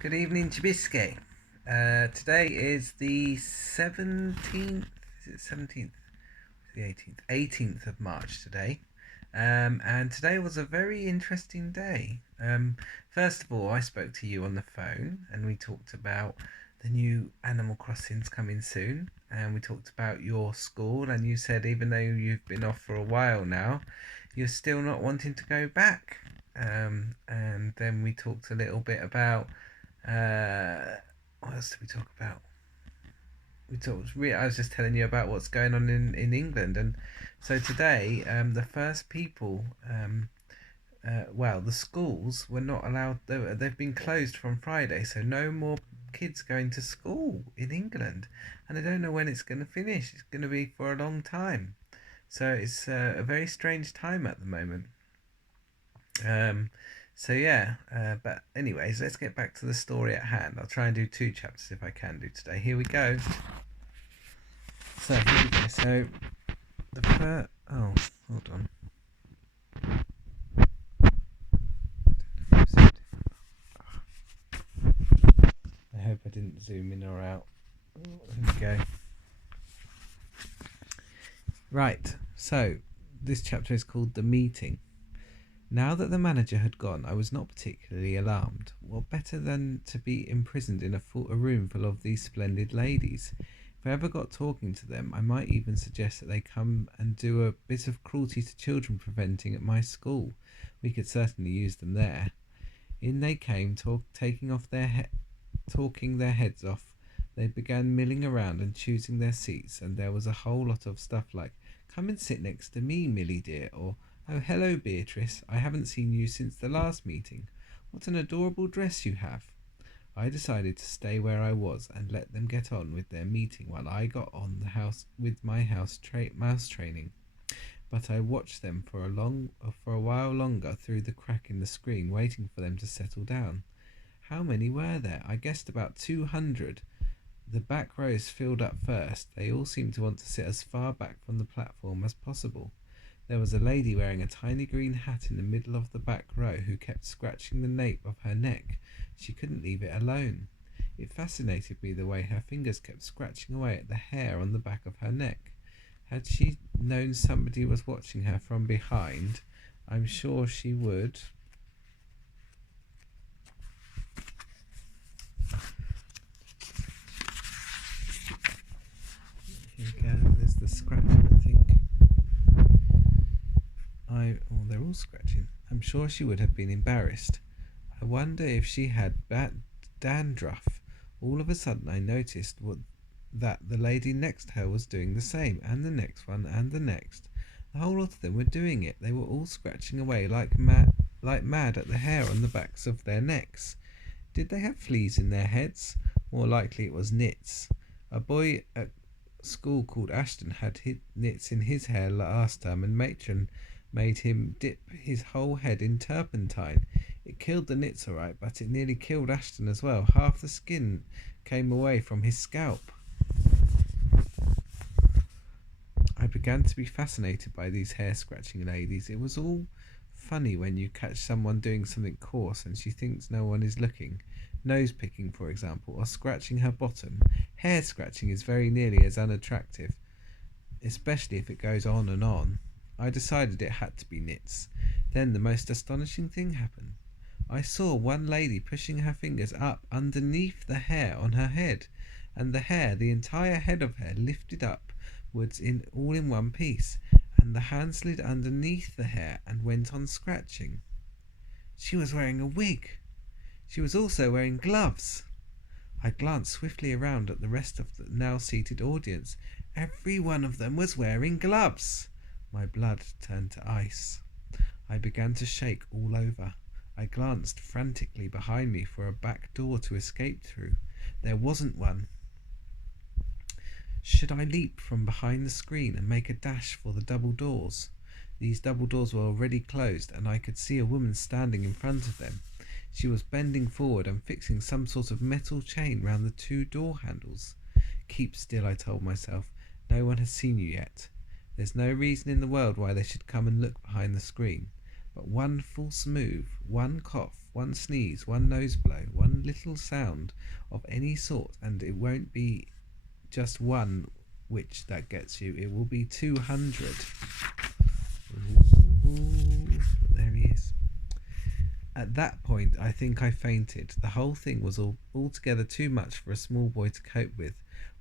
Good evening, Chibisque. Today is the 17th. Is it 17th? The 18th. 18th of March today. And today was a very interesting day. First of all, I spoke to you on the phone and we talked about the new Animal Crossings coming soon. And we talked about your school, and you said even though you've been off for a while now, you're still not wanting to go back. And then we talked a little bit about what else did we talk about? I was just telling you about what's going on in England, and so today, the first people, the schools were not allowed. They've been closed from Friday, so no more kids going to school in England, and I don't know when it's going to finish. It's going to be for a long time, so it's a very strange time at the moment. Um, but anyways, let's get back to the story at hand. I'll try and do two chapters if I can do today. Here we go. So here we go. So the first. Oh, hold on. I hope I didn't zoom in or out. Here we go. Right. So this chapter is called The Meeting. Now that the manager had gone, I was not particularly alarmed. What better than to be imprisoned in a room full of these splendid ladies? If I ever got talking to them, I might even suggest that they come and do a bit of cruelty to children preventing at my school. We could certainly use them there. In they came, talking their heads off. They began milling around and choosing their seats, and there was a whole lot of stuff like, "Come and sit next to me, Millie dear," or "Oh, hello, Beatrice. I haven't seen you since the last meeting. What an adorable dress you have." I decided to stay where I was and let them get on with their meeting while I got on the house with my mouse training. But I watched them for a while longer through the crack in the screen, waiting for them to settle down. How many were there? I guessed about 200. The back rows filled up first. They all seemed to want to sit as far back from the platform as possible. There was a lady wearing a tiny green hat in the middle of the back row who kept scratching the nape of her neck. She couldn't leave it alone. It fascinated me the way her fingers kept scratching away at the hair on the back of her neck. Had she known somebody was watching her from behind, I'm sure she would. Here we go. There's the scratching, I think. They're all scratching. I'm sure she would have been embarrassed. I wonder if she had bad dandruff. All of a sudden, I noticed that the lady next to her was doing the same, and the next one, and the next. The whole lot of them were doing it. They were all scratching away like mad at the hair on the backs of their necks. Did they have fleas in their heads? More likely it was nits. A boy at school called Ashton had nits in his hair last term, and matron made him dip his whole head in turpentine. It killed the nits all right, but it nearly killed Ashton as well. Half the skin came away from his scalp. I began to be fascinated by these hair scratching ladies. It was all funny when you catch someone doing something coarse and she thinks no one is looking. Nose picking, for example, or scratching her bottom. Hair scratching is very nearly as unattractive, especially if it goes on and on. I decided it had to be nits. Then the most astonishing thing happened. I saw one lady pushing her fingers up underneath the hair on her head, and the entire head of hair lifted upwards all in one piece, and the hand slid underneath the hair and went on scratching. She was wearing a wig. She was also wearing gloves. I glanced swiftly around at the rest of the now seated audience. Every one of them was wearing gloves. My blood turned to ice. I began to shake all over. I glanced frantically behind me for a back door to escape through. There wasn't one. Should I leap from behind the screen and make a dash for the double doors? These double doors were already closed, and I could see a woman standing in front of them. She was bending forward and fixing some sort of metal chain round the two door handles. Keep still, I told myself. No one has seen you yet. There's no reason in the world why they should come and look behind the screen. but one false move, one cough, one sneeze, one nose blow, one little sound of any sort, and it won't be just one witch that gets you, it will be 200. Ooh, there he is. At that point, I think I fainted. The whole thing was altogether too much for a small boy to cope with,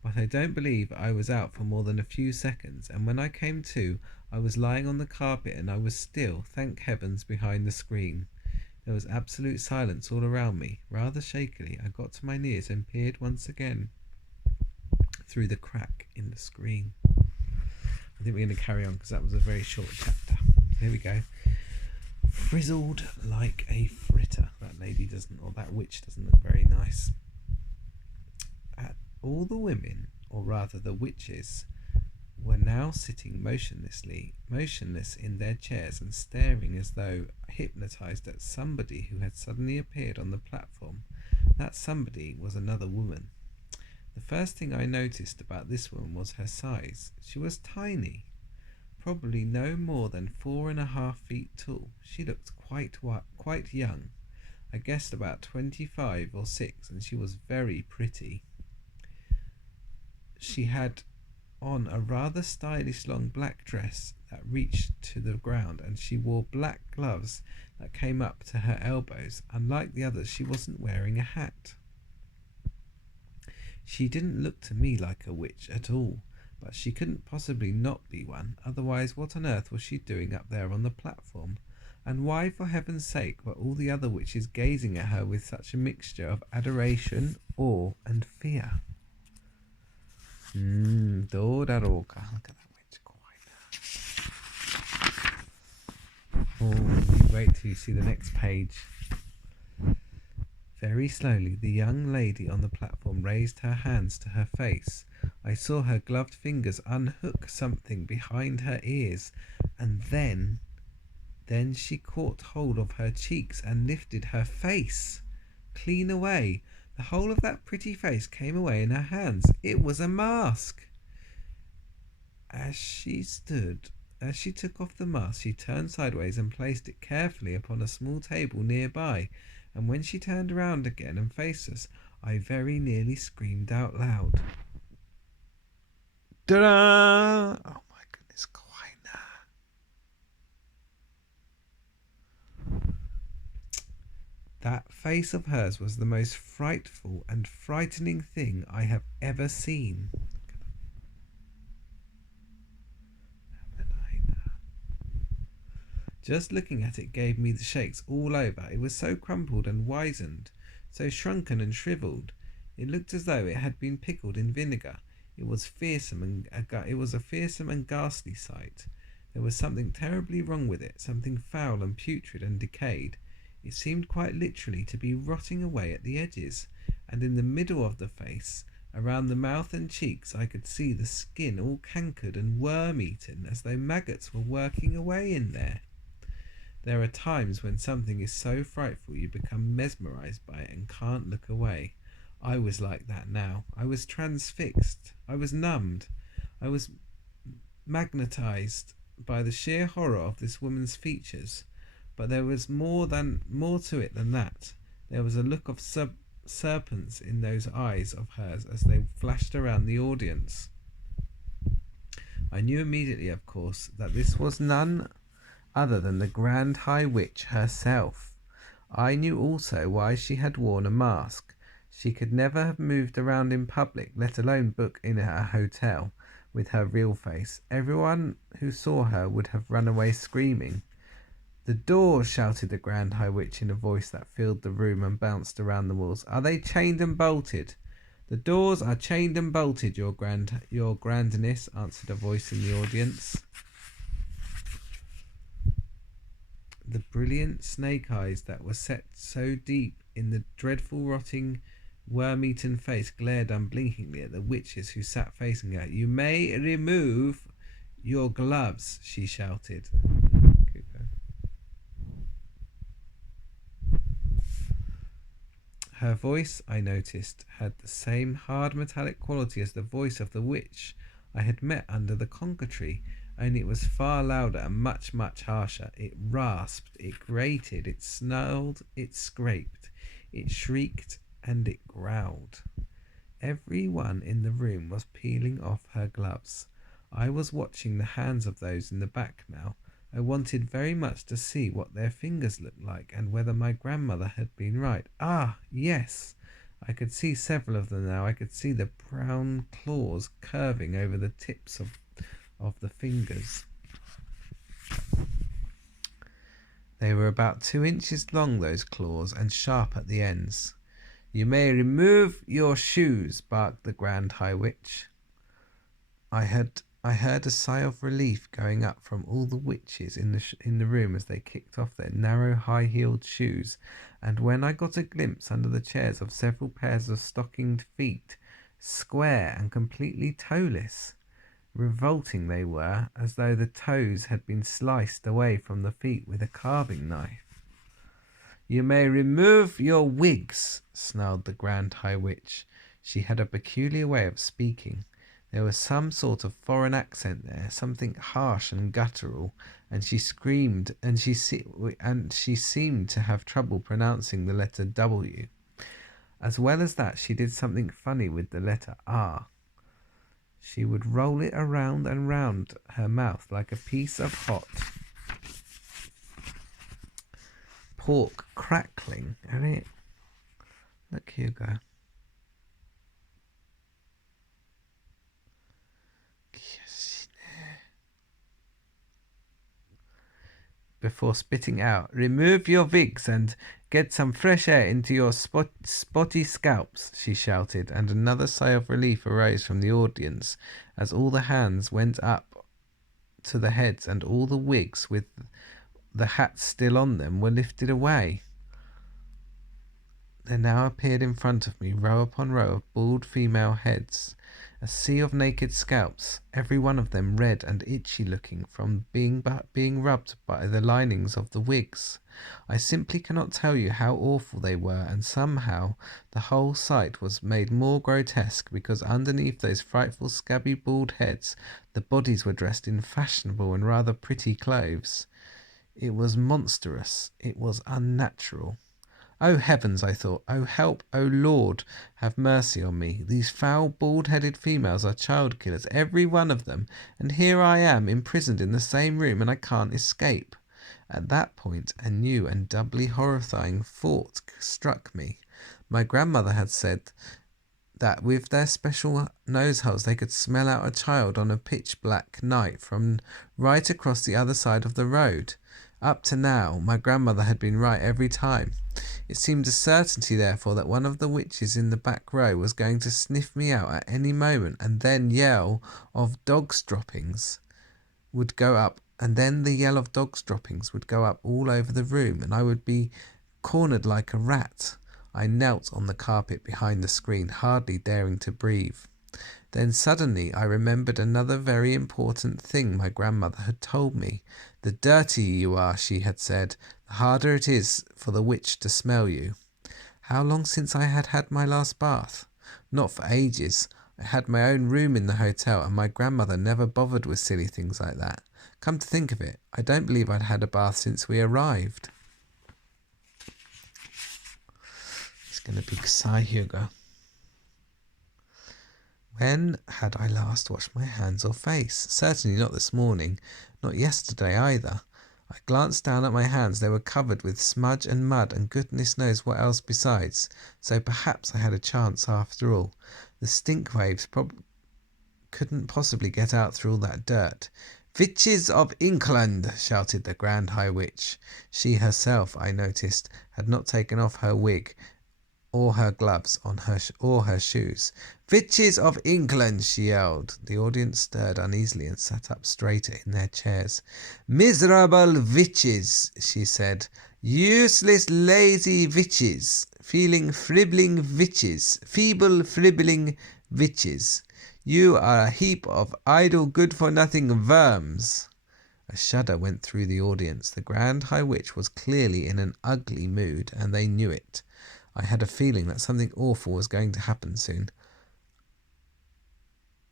but I don't believe I was out for more than a few seconds, and when I came to, I was lying on the carpet and I was still, thank heavens, behind the screen. There was absolute silence all around me. Rather shakily, I got to my knees and peered once again through the crack in the screen. I think we're going to carry on because that was a very short chapter. Here we go. Frizzled like a fritter. That lady doesn't, or that witch doesn't look very nice. All the women, or rather the witches, were now sitting motionless in their chairs and staring as though hypnotized at somebody who had suddenly appeared on the platform. That somebody was another woman. The first thing I noticed about this woman was her size. She was tiny, probably no more than 4.5 feet tall. She looked quite young. I guessed about 25 or 6, and she was very pretty. She had on a rather stylish long black dress that reached to the ground, and she wore black gloves that came up to her elbows. Unlike the others, she wasn't wearing a hat. She didn't look to me like a witch at all, but she couldn't possibly not be one. Otherwise, what on earth was she doing up there on the platform? And why, for heaven's sake, were all the other witches gazing at her with such a mixture of adoration, awe, and fear? Dora Roca. Look at that witch quite. Oh, wait till you see the next page. Very slowly, the young lady on the platform raised her hands to her face. I saw her gloved fingers unhook something behind her ears, and then she caught hold of her cheeks and lifted her face clean away. The whole of that pretty face came away in her hands. It was a mask. As she took off the mask, she turned sideways and placed it carefully upon a small table nearby. And when she turned around again and faced us, I very nearly screamed out loud. Ta-da! Oh my goodness, Quina. That face of hers was the most frightful and frightening thing I have ever seen. Just looking at it gave me the shakes all over. It was so crumpled and wizened, so shrunken and shriveled. It looked as though it had been pickled in vinegar. It was a fearsome and ghastly sight. There was something terribly wrong with it, something foul and putrid and decayed. It seemed quite literally to be rotting away at the edges, and in the middle of the face, around the mouth and cheeks, I could see the skin all cankered and worm-eaten, as though maggots were working away in there. There are times when something is so frightful you become mesmerized by it and can't look away. I was like that now. I was transfixed. I was numbed. I was magnetized by the sheer horror of this woman's features. But there was more to it than that. There was a look of serpents in those eyes of hers as they flashed around the audience. I knew immediately, of course, that this was none other than the Grand High Witch herself. I knew also why she had worn a mask. She could never have moved around in public, let alone book in a hotel, with her real face. Everyone who saw her would have run away screaming. "The doors!" shouted the Grand High Witch in a voice that filled the room and bounced around the walls. "Are they chained and bolted?" "The doors are chained and bolted, your grandness," answered a voice in the audience. The brilliant snake eyes that were set so deep in the dreadful rotting worm-eaten face glared unblinkingly at the witches who sat facing her. "You may remove your gloves," she shouted. Her voice, I noticed, had the same hard metallic quality as the voice of the witch I had met under the conker tree, only it was far louder and much, much harsher. It rasped, it grated, it snarled, it scraped, it shrieked, and it growled. Every one in the room was peeling off her gloves. I was watching the hands of those in the back now. I wanted very much to see what their fingers looked like and whether my grandmother had been right. Ah, yes! I could see several of them now. I could see the brown claws curving over the tips of the fingers. They were about 2 inches long, those claws, and sharp at the ends. "You may remove your shoes," barked the Grand High Witch. I heard a sigh of relief going up from all the witches in the room as they kicked off their narrow, high-heeled shoes, and when I got a glimpse under the chairs of several pairs of stockinged feet, square and completely toeless. Revolting they were, as though the toes had been sliced away from the feet with a carving knife. "You may remove your wigs," snarled the Grand High Witch. She had a peculiar way of speaking. There was some sort of foreign accent there, something harsh and guttural, and she screamed, and she seemed to have trouble pronouncing the letter W. As well as that, she did something funny with the letter R. She would roll it around and round her mouth like a piece of hot pork crackling. Look, Hugo. Before spitting out, "Remove your wigs and get some fresh air into your spotty scalps," she shouted, and another sigh of relief arose from the audience as all the hands went up to the heads and all the wigs with the hats still on them were lifted away. There now appeared in front of me, row upon row of bald female heads, a sea of naked scalps, every one of them red and itchy looking from being rubbed by the linings of the wigs. I simply cannot tell you how awful they were, and somehow the whole sight was made more grotesque because underneath those frightful scabby bald heads the bodies were dressed in fashionable and rather pretty clothes. It was monstrous. It was unnatural. "Oh heavens," I thought. "Oh help, oh Lord, have mercy on me. These foul, bald-headed females are child killers, every one of them, and here I am imprisoned in the same room, and I can't escape." At that point, a new and doubly horrifying thought struck me. My grandmother had said that with their special nose holes they could smell out a child on a pitch-black night from right across the other side of the road. Up to now, my grandmother had been right every time. It seemed a certainty, therefore, that one of the witches in the back row was going to sniff me out at any moment, and then yell of dog's droppings would go up, and then the yell of dog's droppings would go up all over the room, and I would be cornered like a rat. I knelt on the carpet behind the screen, hardly daring to breathe. Then suddenly I remembered another very important thing my grandmother had told me. "The dirtier you are," she had said, "the harder it is for the witch to smell you." How long since I had had my last bath? Not for ages. I had my own room in the hotel, and my grandmother never bothered with silly things like that. Come to think of it, I don't believe I'd had a bath since we arrived. It's going to be sigh, Hugo. When had I last washed my hands or face? Certainly not this morning, not yesterday either. I glanced down at my hands. They were covered with smudge and mud, and goodness knows what else besides, so perhaps I had a chance after all. The stink waves couldn't possibly get out through all that dirt. "Witches of England!" shouted the Grand High Witch. She herself, I noticed, had not taken off her wig or her gloves or her shoes. "Witches of England!" she yelled. The audience stirred uneasily and sat up straighter in their chairs. "Miserable witches!" she said. "Useless, lazy witches! Feeble, fribbling witches! You are a heap of idle, good-for-nothing worms!" A shudder went through the audience. The Grand High Witch was clearly in an ugly mood, and they knew it. I had a feeling that something awful was going to happen soon.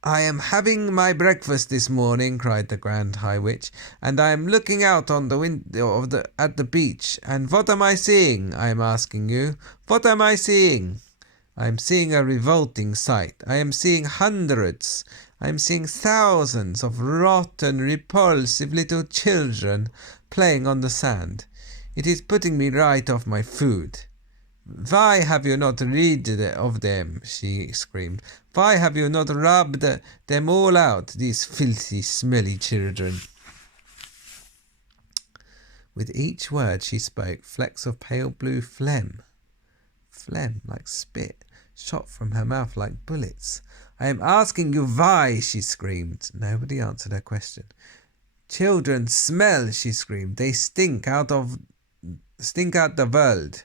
I am having my breakfast this morning, cried the Grand High Witch, and I am looking out on the window at the beach. And what am I seeing? I am asking you. What am I seeing? I am seeing a revolting sight. I am seeing hundreds. I am seeing thousands of rotten, repulsive little children playing on the sand. It is putting me right off my food. Why have you not rid of them? She screamed. Why have you not rubbed them all out, these filthy, smelly children? With each word she spoke, flecks of pale blue phlegm, like spit, shot from her mouth like bullets. I am asking you why, she screamed. Nobody answered her question. Children smell, she screamed. They stink out the world.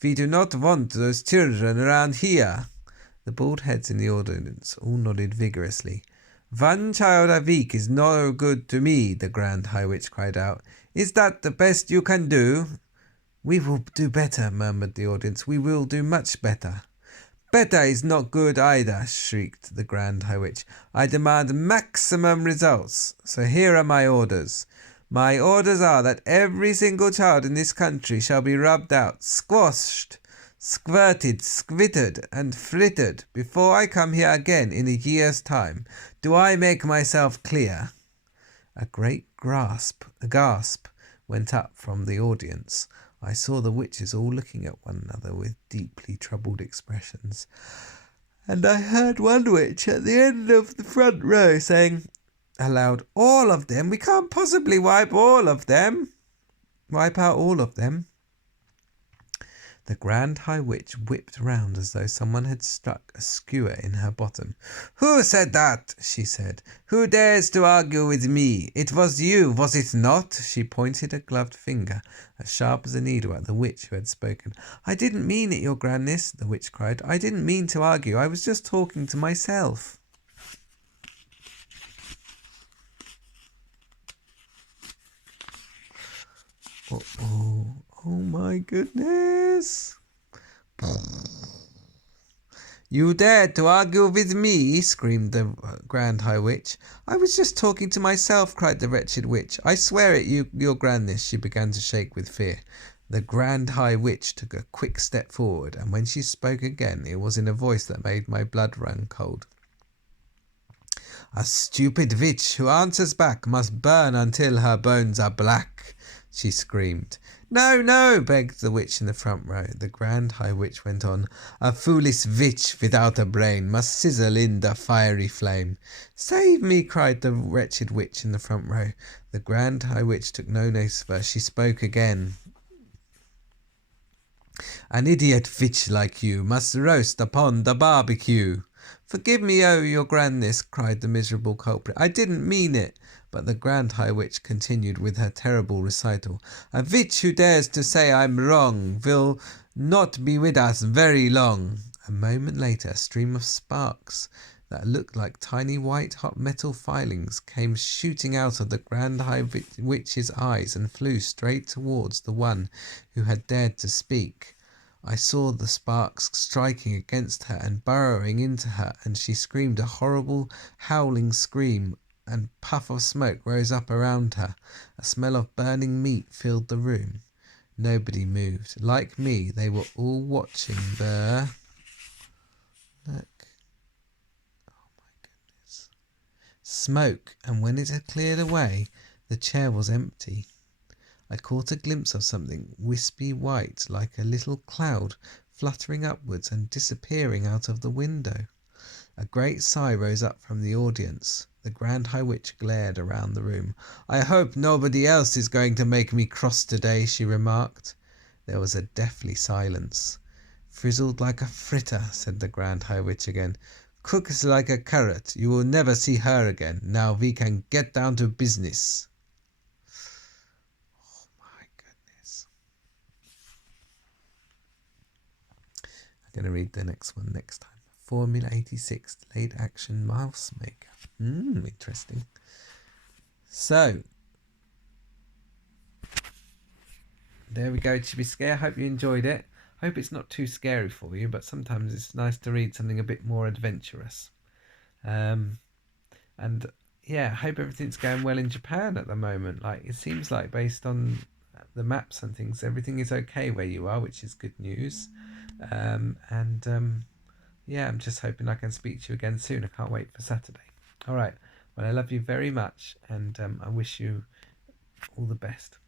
We do not want those children around here. The bald heads in the audience all nodded vigorously. One child a week is no good to me, the Grand High Witch cried out. Is that the best you can do? We will do better, murmured the audience. We will do much better. Better is not good either, shrieked the Grand High Witch. I demand maximum results. So here are my orders. My orders are that every single child in this country shall be rubbed out, squashed, squirted, squittered, and frittered before I come here again in a year's time. Do I make myself clear? A great gasp went up from the audience. I saw the witches all looking at one another with deeply troubled expressions. And I heard one witch at the end of the front row saying aloud, all of them? We can't possibly wipe out all of them. The Grand High Witch whipped round as though someone had stuck a skewer in her bottom. Who said that? She said. Who dares to argue with me? It was you, was it not? She pointed a gloved finger, as sharp as a needle, at the witch who had spoken. I didn't mean it, your grandness, the witch cried. I didn't mean to argue. I was just talking to myself. Oh my goodness. You dared to argue with me, screamed the Grand High Witch. I was just talking to myself, cried the wretched witch. I swear it, your grandness. She began to shake with fear. The Grand High Witch took a quick step forward, and when she spoke again, it was in a voice that made my blood run cold. A stupid witch who answers back must burn until her bones are black, she screamed. No, no, begged the witch in the front row. The Grand High Witch went on. A foolish witch without a brain must sizzle in the fiery flame. Save me, cried the wretched witch in the front row. The Grand High Witch took no notice of her. She spoke again. An idiot witch like you must roast upon the barbecue. Forgive me, oh, your grandness, cried the miserable culprit. I didn't mean it. But the Grand High Witch continued with her terrible recital. A witch who dares to say I'm wrong will not be with us very long. A moment later, a stream of sparks that looked like tiny white hot metal filings came shooting out of the Grand High Witch's eyes and flew straight towards the one who had dared to speak. I saw the sparks striking against her and burrowing into her, and she screamed a horrible, howling scream, and puff of smoke rose up around her. A smell of burning meat filled the room. Nobody moved. Like me, they were all watching the... Look. Oh my goodness. Smoke, and when it had cleared away, the chair was empty. I caught a glimpse of something wispy white, like a little cloud, fluttering upwards and disappearing out of the window. A great sigh rose up from the audience. The Grand High Witch glared around the room. I hope nobody else is going to make me cross today, she remarked. There was a deathly silence. Frizzled like a fritter, said the Grand High Witch again. Cooked like a carrot. You will never see her again. Now we can get down to business. Oh my goodness. I'm going to read the next one next time. Formula 86 Delayed Action Mouse Maker. Interesting. So, there we go, Chibi Scare. Hope you enjoyed it. Hope it's not too scary for you, but sometimes it's nice to read something a bit more adventurous. And yeah, I hope everything's going well in Japan at the moment. Like, it seems like, based on the maps and things, everything is okay where you are, which is good news. And yeah, I'm just hoping I can speak to you again soon. I can't wait for Saturday. All right. Well, I love you very much, and I wish you all the best.